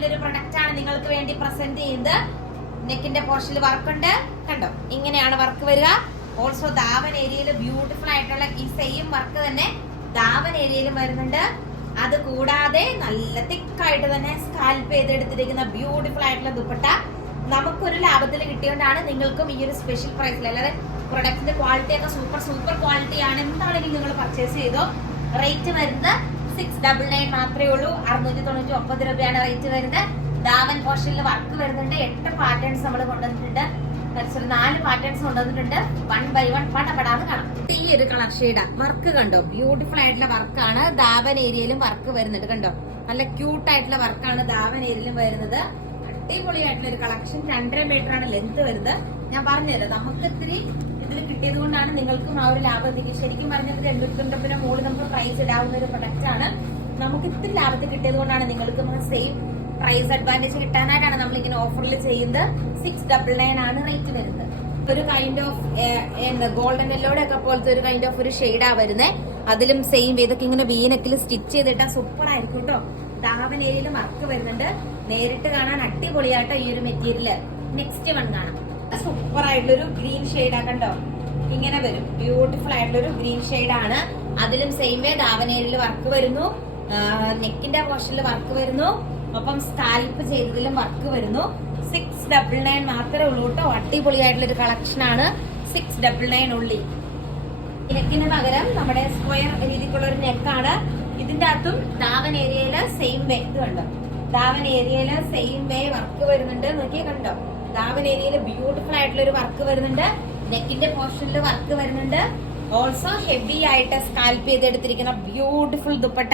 ആയിട്ടുള്ള ഒരു പ്രൊഡക്റ്റ് ആണ് നിങ്ങൾക്ക് വേണ്ടി പ്രസന്റ് ചെയ്യുന്നത്. നെക്കിന്റെ പോർഷനിൽ വർക്ക് ഉണ്ട്, കണ്ടോ? ഇങ്ങനെയാണ് വർക്ക് വരിക. ഓൾസോ ദാവൻ ഏരിയയിൽ ബ്യൂട്ടിഫുൾ ആയിട്ടുള്ള ഈ സെയിം വർക്ക് തന്നെ ദാവൻ ഏരിയയിലും വരുന്നുണ്ട്. അത് കൂടാതെ നല്ല തിക്കായിട്ട് തന്നെ സ്കാൽപ്പ് ചെയ്തെടുത്തിരിക്കുന്ന ബ്യൂട്ടിഫുൾ ആയിട്ടുള്ള ദുപ്പട്ട നമുക്കൊരു ലാഭത്തിൽ കിട്ടിയോണ്ടാണ് നിങ്ങൾക്കും ഈ ഒരു സ്പെഷ്യൽ പ്രൈസിൽ. അല്ലാതെ പ്രൊഡക്റ്റിന്റെ ക്വാളിറ്റി ഒക്കെ സൂപ്പർ ക്വാളിറ്റി ആണ്. എന്താണെങ്കിലും നിങ്ങൾ പർച്ചേസ് ചെയ്തോ. റേറ്റ് വരുന്നത് 699 മാത്രമേ ഉള്ളൂ. 699 രൂപയാണ് റേറ്റ് വരുന്നത്. ദാവൻ പോർഷനിൽ വർക്ക് വരുന്നുണ്ട്. 8 പാറ്റേൺസ് നമ്മൾ കൊണ്ടുവന്നിട്ടുണ്ട്. 4 പാറ്റേൺസ് കൊണ്ടുവന്നിട്ടുണ്ട്. 1 by 1 പടപടാന്ന് കാണാം. ഈ ഒരു കളർ ഷെയ്ഡ് വർക്ക് കണ്ടോ? ബ്യൂട്ടിഫുൾ ആയിട്ടുള്ള വർക്കാണ്. ദാവൻ ഏരിയയിലും വർക്ക് വരുന്നുണ്ട്, കണ്ടോ? നല്ല ക്യൂട്ട് ആയിട്ടുള്ള വർക്കാണ് ദാവൻ ഏരിയയിലും വരുന്നത്. അടിപൊളിയായിട്ടുള്ള ഒരു കളക്ഷൻ. 2.5 മീറ്റർ ആണ് ലെന്ത് വരുന്നത്. ഞാൻ പറഞ്ഞുതരാം, നമുക്ക് ഇത്തിരി ഇതിൽ കിട്ടിയത് കൊണ്ടാണ് നിങ്ങൾക്കും ആ ഒരു ലാഭം എത്തിക്കുക. ശരിക്കും പറഞ്ഞാൽ 890 മുകളിൽ നമുക്ക് പ്രൈസ് ഇടാവുന്ന ഒരു പ്രൊഡക്റ്റ് ആണ്. നമുക്ക് ഇത്തിരി ലാഭത്തിൽ കിട്ടിയത് കൊണ്ടാണ് നിങ്ങൾക്ക് സെയിം പ്രൈസ് അഡ്വാൻറ്റേജ് കിട്ടാനായിട്ടാണ് നമ്മൾ ഇങ്ങനെ ഓഫറിൽ ചെയ്യുന്നത്. 699 ആണ് റേറ്റ് വരുന്നത്. ഒരു കൈൻഡ് ഓഫ് ഗോൾഡൻ യെല്ലോടെ ഒക്കെ പോലത്തെ ഒരു കൈൻഡ് ഓഫ് ഒരു ഷെയ്ഡാ വരുന്നത്. അതിലും സെയിം ഇതൊക്കെ ഇങ്ങനെ വീനക്കിൽ സ്റ്റിച്ച് ചെയ്തിട്ടാ സൂപ്പർ ആയിരിക്കും കേട്ടോ. ദാവൻ ഏരിയയിൽ വർക്ക് വരുന്നുണ്ട്. നേരിട്ട് കാണാൻ അടിപൊളിയാട്ടോ ഈ ഒരു മെറ്റീരിയല്. നെക്സ്റ്റ് വൺ കാണാം. സൂപ്പർ ആയിട്ടുള്ളൊരു ഗ്രീൻ ഷെയ്ഡാ, കണ്ടോ? ഇങ്ങനെ വരും. ബ്യൂട്ടിഫുൾ ആയിട്ടുള്ളൊരു ഗ്രീൻ ഷെയ്ഡാണ്. അതിലും സെയിം വേ ദാവൻ ഏരിയയിൽ വർക്ക് വരുന്നു. നെക്കിന്റെ പോർഷനിൽ വർക്ക് വരുന്നു. ഒപ്പം സ്കാൽപ്പ് ചെയ്തതിലും വർക്ക് വരുന്നു. 699 മാത്രമേ ഉള്ളൂ കേട്ടോ. അടിപൊളിയായിട്ടുള്ള ഒരു കളക്ഷൻ ആണ്. 699 ഉള്ളി. നെക്കിന് പകരം നമ്മുടെ സ്ക്വയർ രീതിക്കുള്ള ഒരു നെക്കാണ്. ഇതിന്റെ അകത്തും ദാവൻ ഏരിയയില് സെയിം വേ ഇത് കണ്ടോ? ദാവൻ ഏരിയയില് സെയിം വേ വർക്ക് വരുന്നുണ്ട്. നോക്കിയേ, കണ്ടോ? ദാവൻ ഏരിയയില് ബ്യൂട്ടിഫുൾ ആയിട്ടുള്ള ഒരു വർക്ക് വരുന്നുണ്ട്. നെക്കിന്റെ പോർഷനിൽ വർക്ക് വരുന്നുണ്ട്. ഓൾസോ ഹെവി ആയിട്ട് സ്കാൽപ്പ് ചെയ്തെടുത്തിരിക്കുന്ന ബ്യൂട്ടിഫുൾ ദുപ്പട്ട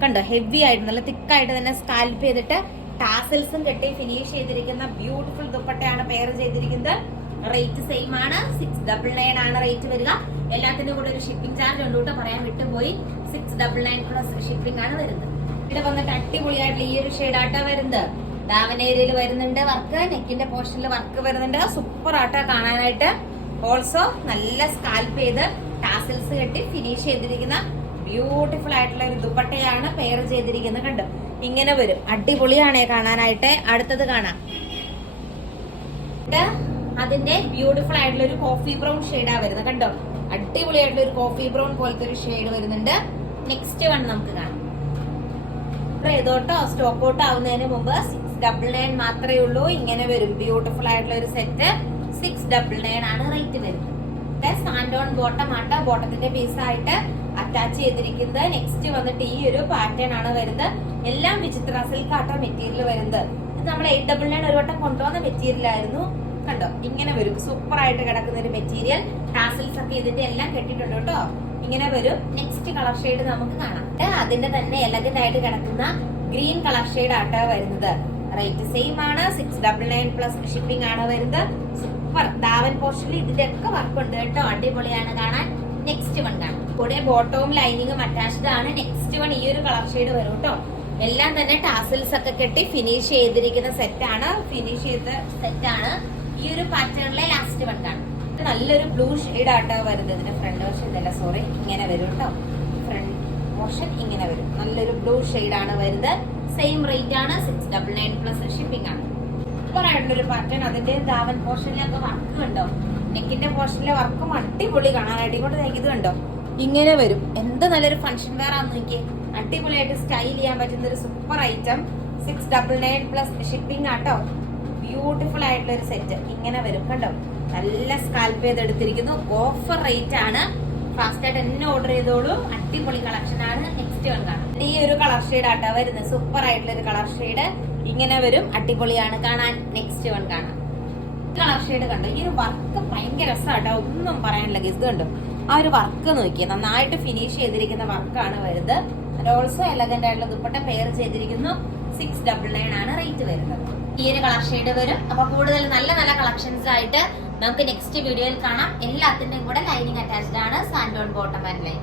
കണ്ടോ? ഹെവി ആയിട്ട് നല്ല തിക്കായിട്ട് തന്നെ സ്കാൽപ്പ് ചെയ്തിട്ട് ടാസൽസും കെട്ടി ഫിനിഷ് ചെയ്തിരിക്കുന്ന ബ്യൂട്ടിഫുൾ ദുപ്പട്ടയാണ് പെയർ ചെയ്തിരിക്കുന്നത്. റേറ്റ് സെയിം ആണ്. 699 ആണ് റേറ്റ് വരിക. എല്ലാത്തിനും കൂടെ ഒരു ഷിപ്പിംഗ് ചാർജ് ഉണ്ട് കേട്ടോ, പറയാൻ വിട്ടുപോയി. 699 പ്ലസ് ഷിപ്പിംഗ് ആണ് വരുന്നത്. ഇവിടെ വന്നിട്ട് അടിപൊളിയായിട്ടുള്ള ഈ ഒരു ഷെയ്ഡാട്ടാ വരുന്നത്. ദാവൻ ഏരിയയിൽ വരുന്നുണ്ട് വർക്ക്. നെക്കിന്റെ പോർഷനിൽ വർക്ക് വരുന്നുണ്ട്. സൂപ്പർ ആട്ടാ കാണാനായിട്ട്. ഓൾസോ നല്ല സ്കാൽപ്പ് ചെയ്ത് ടാസൽസ് കെട്ടി ഫിനിഷ് ചെയ്തിരിക്കുന്ന ബ്യൂട്ടിഫുൾ ആയിട്ടുള്ള ഒരു ദുപ്പട്ടയാണ് പെയർ ചെയ്തിരിക്കുന്നത്. കണ്ടോ? ഇങ്ങനെ വരും. അടിപൊളിയാണ് കാണാനായിട്ട്. അടുത്തത് കാണാം. അതിന്റെ ബ്യൂട്ടിഫുൾ ആയിട്ടുള്ള ഒരു കോഫി ബ്രൗൺ ഷെയ്ഡാ വരുന്നത്. കണ്ടോ? അടിപൊളിയായിട്ടുള്ള ഒരു കോഫി ബ്രൗൺ പോലത്തെ ഒരു ഷെയ്ഡ് വരുന്നുണ്ട്. നെക്സ്റ്റ് വൺ നമുക്ക് കാണാം. ഏതോട്ടോ സ്റ്റോക്ക് ഔട്ട് ആവുന്നതിന് മുമ്പ് 699 മാത്രമേ ഉള്ളൂ. ഇങ്ങനെ വരും. ബ്യൂട്ടിഫുൾ ആയിട്ടുള്ള ഒരു സെറ്റ്. 699 ആണ് റേറ്റ് വരുന്നത്. സാൻഡോൺ ബോട്ടം ആട്ടോ. ബോട്ടത്തിന്റെ പീസായിട്ട് അറ്റാച്ച് ചെയ്തിരിക്കുന്നത്. നെക്സ്റ്റ് വന്നിട്ട് ഈ ഒരു പാറ്റേൺ ആണ് വരുന്നത്. എല്ലാം വിചിത്ര സിൽക്ക് ആട്ടോ മെറ്റീരിയൽ വരുന്നത്. ഇത് നമ്മൾ 899 ഒരു വട്ടം കൊണ്ടുവന്ന മെറ്റീരിയൽ ആയിരുന്നു. കണ്ടോ? ഇങ്ങനെ വരും. സൂപ്പർ ആയിട്ട് കിടക്കുന്ന ഒരു മെറ്റീരിയൽ. ടാസിൽസ് ഒക്കെ ഇതിന്റെ എല്ലാം കെട്ടിട്ടുണ്ട് കേട്ടോ. ഇങ്ങനെ വരും. നെക്സ്റ്റ് കളർ ഷെയ്ഡ് നമുക്ക് കാണാം. അതിന്റെ തന്നെ എലഗന്റ് ആയിട്ട് കിടക്കുന്ന ഗ്രീൻ കളർ ഷെയ്ഡ് ആട്ടോ വരുന്നത്. റേറ്റ് സെയിം ആണ്. 699 പ്ലസ് ഷിപ്പിംഗ് ആണ് വരുന്നത്. സൂപ്പർ. ദാവൻ പോർഷനിൽ ഇതിന്റെ ഒക്കെ വർക്ക് ഉണ്ട് കേട്ടോ. അടിപൊളിയാണ് കാണാൻ. നെക്സ്റ്റ് വൺ കാണാം. കൂടെ ബോട്ടവും ലൈനിങ്ങും അറ്റാച്ച്ഡ് ആണ്. നെക്സ്റ്റ് വൺ ഈ ഒരു കളർ ഷെയ്ഡ് വരും കേട്ടോ. എല്ലാം തന്നെ ടാസിൽസ് ഒക്കെ കെട്ടി ഫിനിഷ് ചെയ്തിരിക്കുന്ന സെറ്റാണ്. ഫിനിഷ് ചെയ്ത സെറ്റാണ്. ഈ ഒരു പാറ്റേണിലെ ലാസ്റ്റ് വൺ കാണാം. നല്ലൊരു ബ്ലൂ ഷെയ്ഡ് ആട്ടോ വരുന്നത്. ഇതിന്റെ ഫ്രണ്ട് പോർഷൻ ഇതല്ല, സോറി, ഇങ്ങനെ വരും കേട്ടോ. ഫ്രണ്ട് പോർഷൻ ഇങ്ങനെ വരും. നല്ലൊരു ബ്ലൂ ഷെയ്ഡ് ആണ് വരുന്നത്. സെയിം റേറ്റ് ആണ്. 699 പ്ലസ് ഷിപ്പിംഗ് ആണ്. സൂപ്പർ ആയിട്ടുള്ളൊരു പാറ്റേൺ. അതിന്റെ ദാവൻ പോർഷനിലൊക്കെ വർക്ക് കണ്ടോ? നെക്കിന്റെ പോർഷനിലെ വർക്കും അടിപൊളി കാണാനായിട്ട്. ഇങ്ങോട്ട് ഇത് കണ്ടോ? ഇങ്ങനെ വരും. എന്ത് നല്ലൊരു ഫംഗ്ഷൻ വെയർ ആണെന്ന് നോക്കിയേ. അടിപൊളിയായിട്ട് സ്റ്റൈൽ ചെയ്യാൻ പറ്റുന്ന ഒരു സൂപ്പർ ഐറ്റം. 699 പ്ലസ് ഷിപ്പിംഗ് ആട്ടോ. ബ്യൂട്ടിഫുൾ ആയിട്ടുള്ള ഒരു സെറ്റ്. ഇങ്ങനെ വരും കണ്ടോ? നല്ല സ്കാൽപ്പ് ചെയ്തെടുത്തിരിക്കുന്നു. ഓഫർ റേറ്റ് ആണ്. ഫാസ്റ്റ് ആയിട്ട് എന്നെ ഓർഡർ ചെയ്തോളൂ. അടിപൊളി കളക്ഷൻ ആണ്. നെക്സ്റ്റ് വൺ കാണാം. ഈ ഒരു കളർ ഷെയ്ഡ് ആട്ടോ വരുന്നത്. സൂപ്പർ ആയിട്ടുള്ള ഒരു കളർ ഷെയ്ഡ്. ഇങ്ങനെ വരും. അടിപൊളിയാണ് കാണാൻ. നെക്സ്റ്റ് വൺ കാണാം. കളർ ഷെയ്ഡ് കണ്ടോ? ഈ ഒരു വർക്ക് ഭയങ്കര രസമാട്ടോ. ഒന്നും പറയാനില്ല. ഇത് കണ്ടോ? ആ ഒരു വർക്ക് നോക്കിയാൽ നന്നായിട്ട് ഫിനിഷ് ചെയ്തിരിക്കുന്ന വർക്കാണ് വരുന്നത്. ഓൾസോ എലഗന്റ് ആയിട്ടുള്ള ദുപ്പട്ട പെയർ ചെയ്തിരിക്കുന്നു. 699 ആണ് റേറ്റ് വരുന്നത്. ഈ ഒരു കളർ ഷെയ്ഡ് വരും. അപ്പൊ കൂടുതൽ നല്ല നല്ല കളക്ഷൻസ് ആയിട്ട് നമുക്ക് നെക്സ്റ്റ് വീഡിയോയിൽ കാണാം. എല്ലാത്തിന്റെയും കൂടെ ലൈനിങ് അറ്റാച്ച്ഡ് ആണ്. സാൻഡോൺ ബോട്ടം ആൻഡ് ലൈൻ.